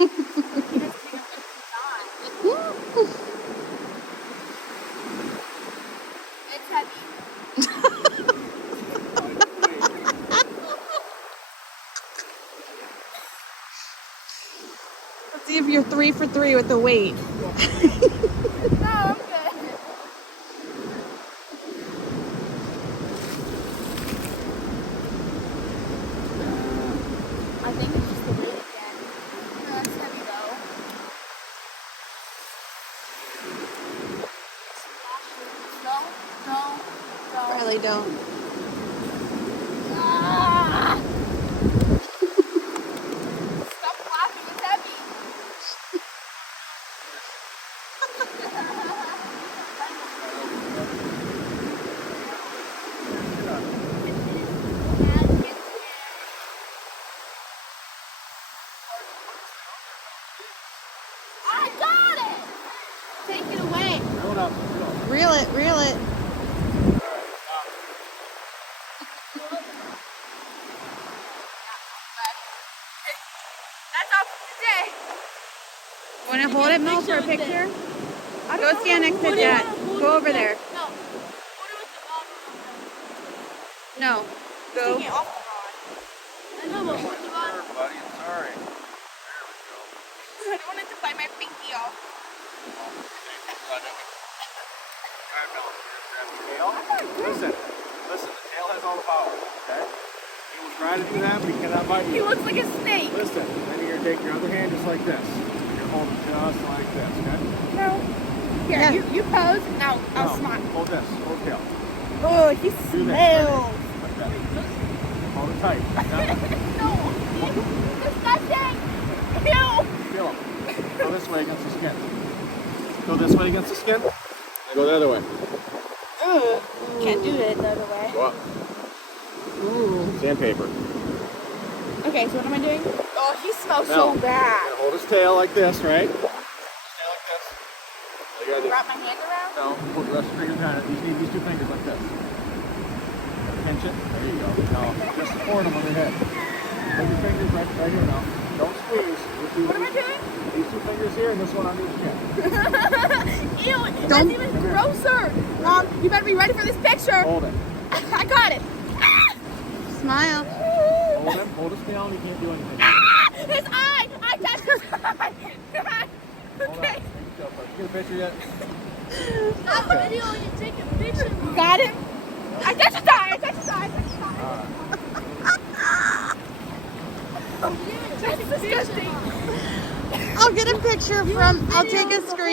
It's heavy. Let's see if you're 3 for 3 with the weight. No, I'm good. I think it's just the weight again. No, that's heavy though. No. Really don't. Ah! Stop laughing, it's heavy. I got it! Take it away. Reel it, reel it. That's all for today. Want to hold it, Mel, for a picture? Go stand next to Dad. Go over there. No. Put it with the bottom. No. Go. Taking it off the rod. I know, but put the bottom. Buddy, sorry. I don't want it to bite my pinky off. Listen, the tail has all the power, okay? He will try to do that, but he cannot bite you. He looks like a snake. Listen, then you're going to take your other hand just like this. You're holding just like this, okay? No. Here, Yeah. you pose. Now, I'll No, smile. hold this, hold tail. Oh, he Do this. smells. Like that. Hold it tight. No. Disgusting. Ew. Feel him. Go this way against the skin. Go this way against the skin. And go the other way. Ugh. Can't do it the other way. Go up. Sandpaper. Okay, so what am I doing? Oh, he smells Now, so bad. hold his tail like this, right? Hold his tail like this. All you gotta do. Wrap my hand around? No, put the rest of your fingers behind it. You just need these two fingers like this. Pinch it. There you go. Now, just support them on your head. Put your fingers right here now. Don't squeeze. What am I doing? These two fingers here and this one on each chin. Ew, that's even grosser. Mom, you better be ready for this picture. Hold it. I got it. Smile. Hold him. Hold his tail and he can't do anything. His eye. I touched his eye. Hold Okay. on. Get a picture yet? Stop the video and you take a picture. You got him? I touched his eye. I touched his eye. I touched his eye. That's disgusting. I'll get a picture from, I'll take a screen.